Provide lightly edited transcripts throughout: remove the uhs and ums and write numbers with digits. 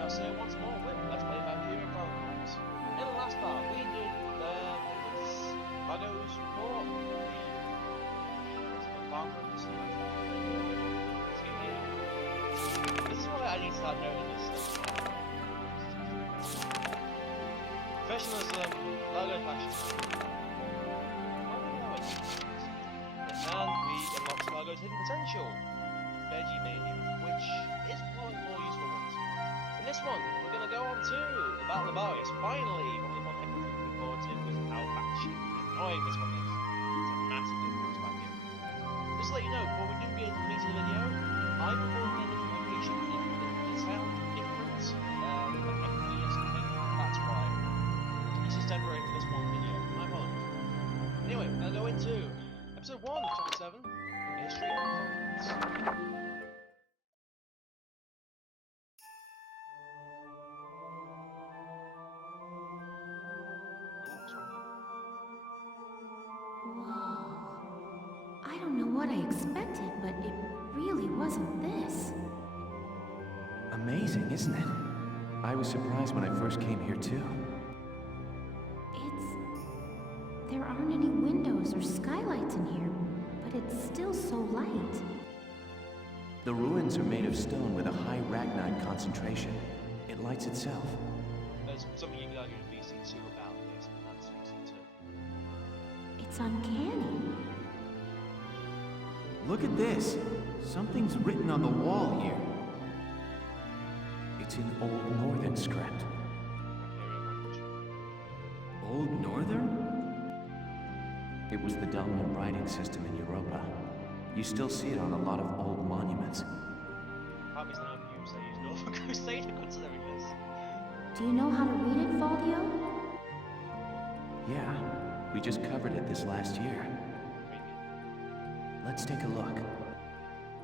I'll say it once more with Let's Play Valkyria Chronicles. In the last part, we did Mago's report, the farmer, this is why I need to start knowing this stuff. Professionalism, logo fashion. And we unlocked Largo's hidden potential, Veggie Mania, which is one of the more useful ones. In this one, we're going to go on to the Battle of Barious. Finally, one of the one everything we look forward to was how batshit annoying this one is. It's a massive difference back here. Just to let you know, before we do get into the meat of the video, I'm recording in a different location and the sound different. That's why. This is temporary for this one video. My apologies. Anyway, we're going to go into Episode 1, Chapter 7, History of Violence. Whoa. I don't know what I expected, but it really wasn't this. Amazing, isn't it? I was surprised when I first came here too. There aren't any windows or skylights in here, but it's still so light. The ruins are made of stone with a high ragnite concentration. It lights itself. There's something you can argue in VC2 about this, but that's VC2. It's uncanny. Look at this. Something's written on the wall here. It's in Old Northern script. Old Northern? It was the dominant writing system in Europa. You still see it on a lot of old monuments. Harvey's now used, they use Norfolk Crusader considering this. Do you know how to read it, Faldio? Yeah, we just covered it this last year. Let's take a look.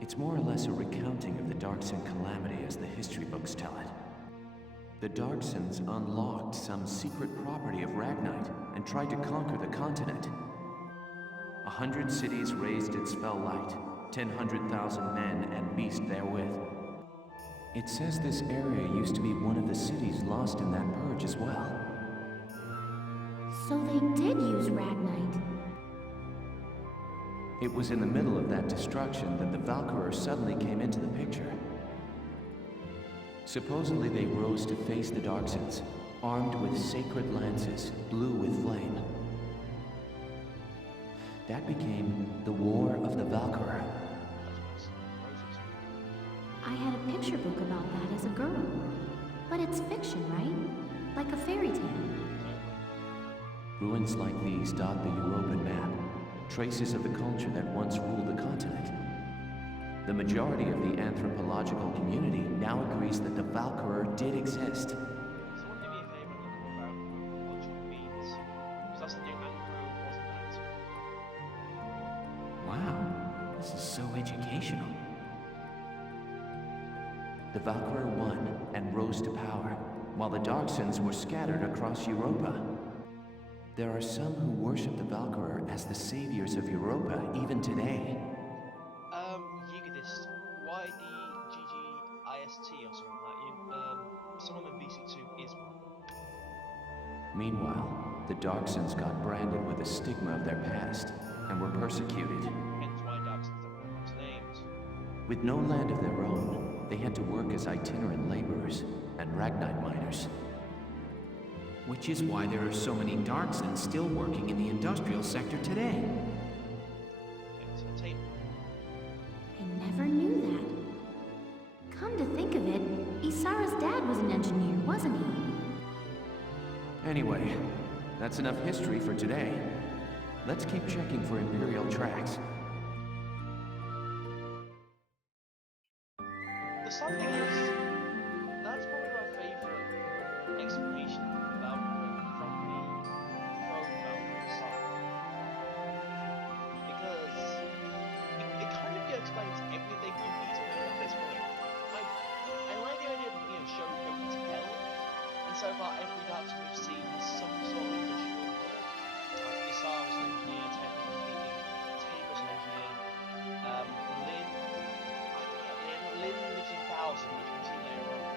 It's more or less a recounting of the Darkson calamity as the history books tell it. The Darksons unlocked some secret property of Ragnite and tried to conquer the continent. 100 cities raised its fell light, 100,000 men and beast therewith. It says this area used to be one of the cities lost in that purge as well. So they did use Ragnite. It was in the middle of that destruction that the Valkyria suddenly came into the picture. Supposedly they rose to face the Darksons, armed with sacred lances, blue with flame. That became the War of the Valkyria. I had a picture book about that as a girl. But it's fiction, right? Like a fairy tale. Ruins like these dot the European map, traces of the culture that once ruled the continent. The majority of the anthropological community now agrees that the Valkyria did exist. Someone do me a favour and look about what it means. Because that's the new Andrew, wasn't that? Wow, this is so educational. The Valkyria won and rose to power, while the Darksons were scattered across Europa. There are some who worship the Valkyria as the saviors of Europa even today. Yigadist, YDGGIST or something like that. Someone in VC2 is one. Meanwhile, the Darksons got branded with the stigma of their past and were persecuted. Hence why Darksons don't know those names. With no land of their own, they had to work as itinerant laborers and Ragnite miners. Which is why there are so many Darksons still working in the industrial sector today. Entertainment. I never knew that. Come to think of it, Isara's dad was an engineer, wasn't he? Anyway, that's enough history for today. Let's keep checking for Imperial tracks. The sad thing is, that's probably my favourite explanation of Valkyrie from the Valkyrie side. Because it kind of explains everything you need to know at this point. I like the idea of, show go to hell, and so far every Darkson we've seen has some sort of industrial work. Like Isara's an engineer, technically speaking, Tamer's an engineer, Lynn lives in Thousand, which we'll see later on.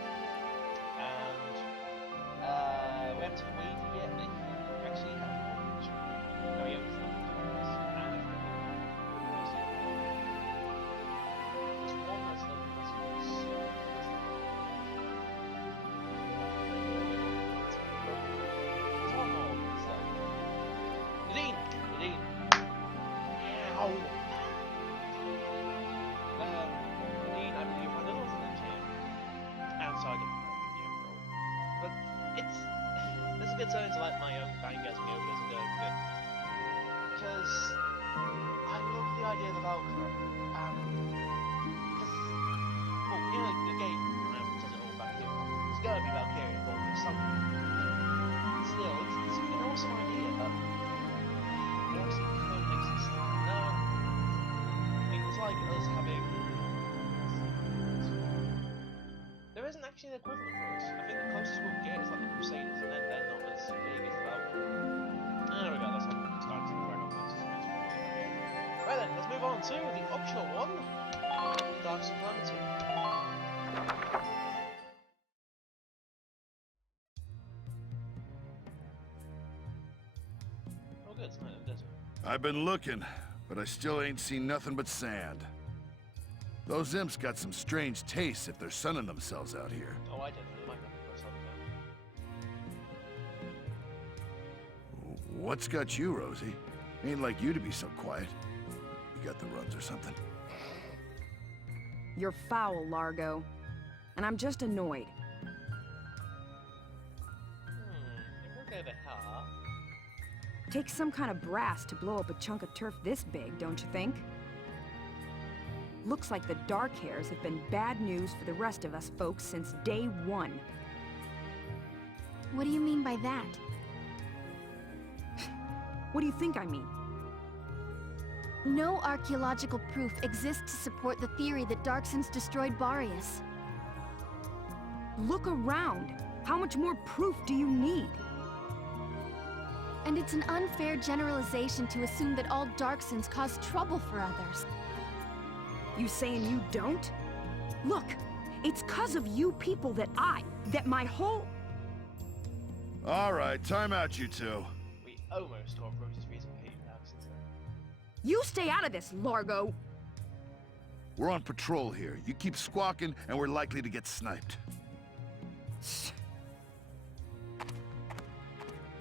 gonna turn into like my own fangasm over this and go with it. Because I love the idea of the Valkyria. Because, well, you know, the game says it all back here. There's gotta be Valkyria involved in something. Still, it's an awesome idea, but it actually could exist. No, it's like us having. There isn't actually an equivalent for us. I think the closest we'll get is like the Crusaders, and then they're not as big as the Valkyrie. Regardless, I'm starting to crack on this. Right then, let's move on to the optional one, Dark Sun Calamity. Oh good, it's night in the desert. I've been looking, but I still ain't seen nothing but sand. Those imps got some strange tastes if they're sunning themselves out here. Oh, I don't know. They might be for something now. What's got you, Rosie? Ain't like you to be so quiet. You got the runs or something? You're foul, Largo. And I'm just annoyed. If we're over here. Takes some kind of brass to blow up a chunk of turf this big, don't you think? Looks like the Dark Hairs have been bad news for the rest of us folks since day one. What do you mean by that? What do you think I mean? No archaeological proof exists to support the theory that Darksons destroyed Barious. Look around. How much more proof do you need? And it's an unfair generalization to assume that all Darksons cause trouble for others. You saying you don't? Look, it's 'cause of you people that my whole... All right, time out, you two. We almost got Rosie's reason for hating Darksons then. You stay out of this, Largo! We're on patrol here. You keep squawking, and we're likely to get sniped.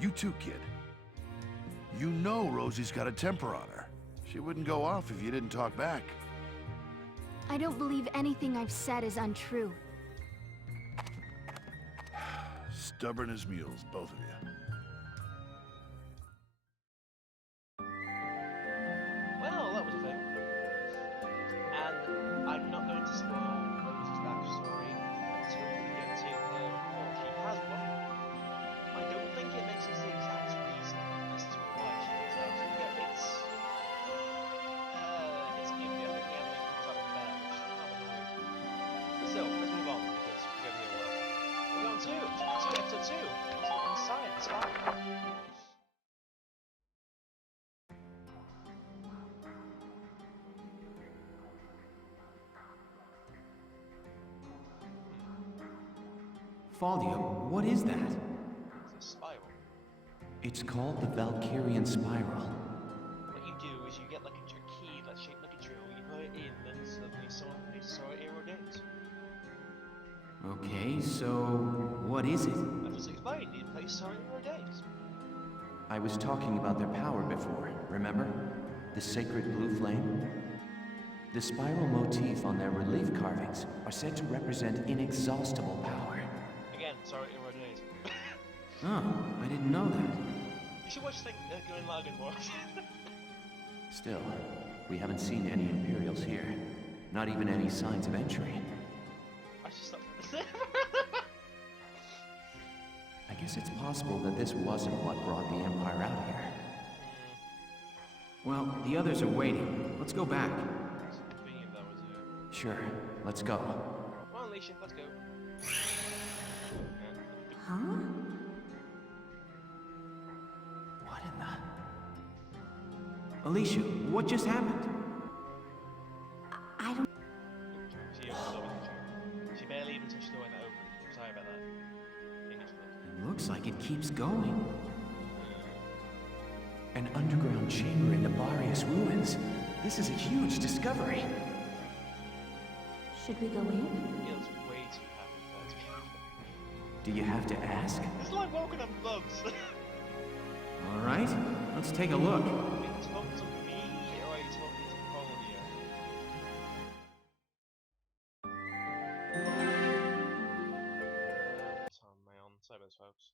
You too, kid. You know Rosie's got a temper on her. She wouldn't go off if you didn't talk back. I don't believe anything I've said is untrue. Stubborn as mules, both of you. Well, that was a thing. And I'm not going to spoil Rosie's backstory until we get to her report. She has one. I don't think it mentions the exact reason as to why she is out. Yeah, it's iffy. I think the anime comes up there, which is kind of annoying. But still, let's move on because we're going here well. We're going to episode 2. Inside the Spiral. Faldio, what is that? It's a spiral. It's called the Valkyrian Spiral. What you do is you get like a key that's shaped like a drill, you put it in, then suddenly someone places or it rotates. Okay, so what is it? I just explained, it places or it rotates. I was talking about their power before, remember? The sacred blue flame? The spiral motif on their relief carvings are said to represent inexhaustible power. Again, sorry, it rotates. Oh, I didn't know that. You should watch Gurren Lagann more. Still, we haven't seen any Imperials here. Not even any signs of entry. I should stop. I guess it's possible that this wasn't what brought the Empire out here. Well, the others are waiting. Let's go back. Speaking of that was Sure, let's go. Come on, Alicia, let's go. Huh? What in the... Alicia, what just happened? I don't... She opened the door, didn't she? She barely even touched the door when it opened. Sorry about that. English look. It looks like it keeps going. An underground chamber in the Barious ruins. This is a huge discovery. Should we go in? He looks way too happy for that to be over. Do you have to ask? It's like walking on bugs. All right, let's take a look. Are you talking to me, or are you talking to Claudia? It's on my own. Sorry about this, folks.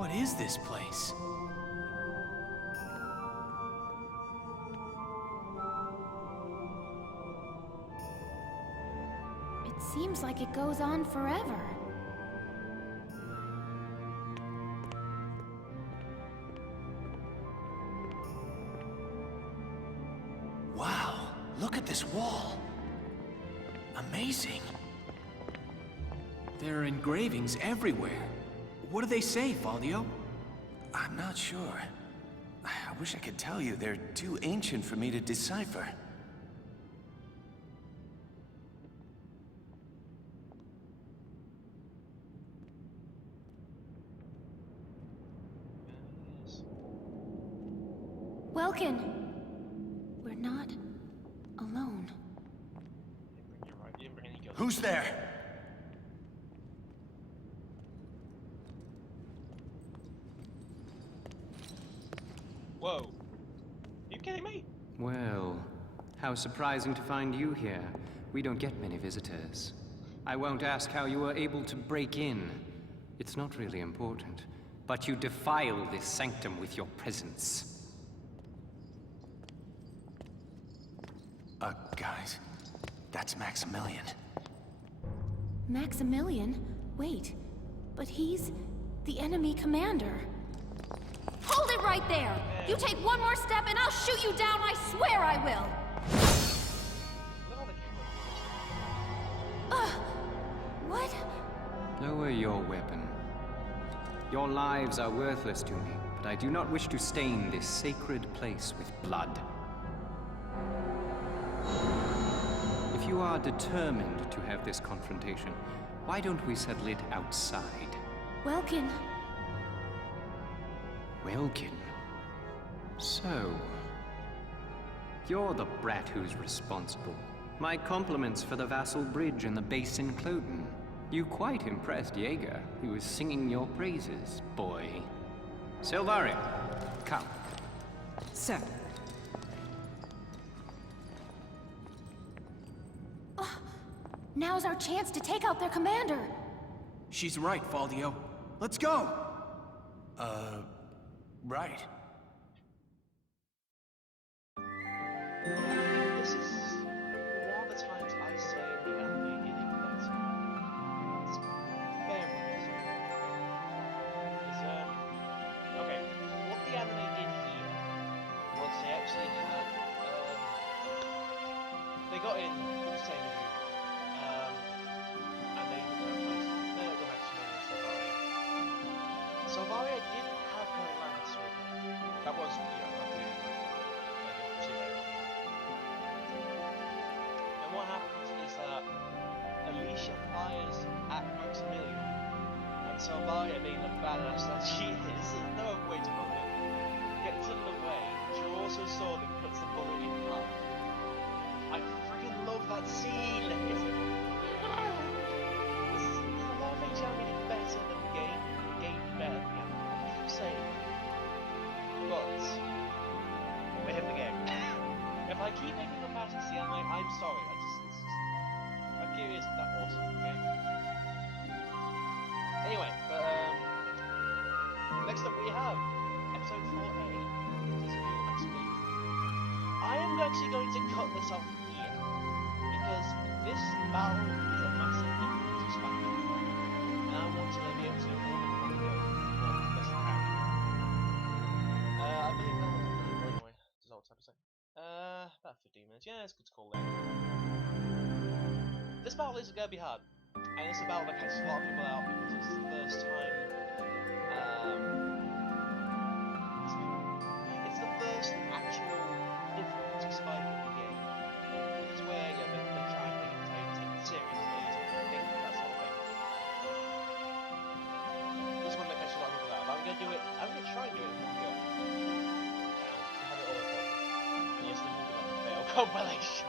What is this place? It seems like it goes on forever. Wow, look at this wall. Amazing. There are engravings everywhere. What do they say, Faldio? I'm not sure. I wish I could tell you. They're too ancient for me to decipher. Welkin! We're not alone. You're right, you didn't bring any guns. Who's there? Whoa. Are you kidding me? Well, how surprising to find you here. We don't get many visitors. I won't ask how you were able to break in. It's not really important. But you defile this sanctum with your presence. Guys, that's Maximilian. Maximilian? Wait, but he's the enemy commander. Hold it right there! You take one more step and I'll shoot you down, I swear I will! What? Lower your weapon. Your lives are worthless to me, but I do not wish to stain this sacred place with blood. If you are determined to have this confrontation, why don't we settle it outside? Welkin. Welkin? So, you're the brat who's responsible. My compliments for the Vassal Bridge and the base in Cloden. You quite impressed Jaeger. He was singing your praises, boy. Silvaria, come. Sir. Now's our chance to take out their commander. She's right, Faldio. Let's go! Right. This is one of the times I say the anime did it better. It's very amazing. Okay, what the anime did here was they actually had, they got in the same as usual, and they replaced the Maximilian and Salvaria. Salvaria didn't have her lance with her. That was, you know, not the you'll see later on. And what happens is that Alicia fires at Maximilian, and Salvaria, being the badass that she is, there's no other way to put it, gets in the way, draws her sword and cuts the bullet in half. I freaking love that scene! It's a lot of things Yami did better than the game. The game did better than the anime. I keep saying. But we hit the game. If I keep making comparisons to the anime, I'm sorry. Valkyria isn't that awesome, okay? Anyway, but next up we have episode 4A. This is your Maximilian. I am actually going to cut this off here because this battle is a massive influence factor, and I want to be able to hold it from the best I can. I believe anyway, this is all time to say. About 15 minutes. Yeah, it's good to call that. This battle isn't going to be hard, and it's a battle that catches a lot of people out because it's the first time. It's the first actual difficulty spike in the game. This is where they try and take it seriously, think that sort of thing. This one that catches a lot of people out. But I'm going to do it. I'm going to try and do it in one go. Have it all recorded. And yes, there will be like a fail compilation.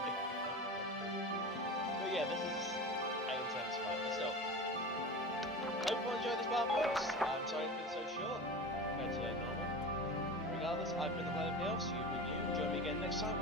But yeah, this is an intense fight. But still, hope you enjoyed this battle, folks. I'm sorry it's been so short compared to normal. Regardless, I've been the Planet Chaos. You've been you. Join me again next time.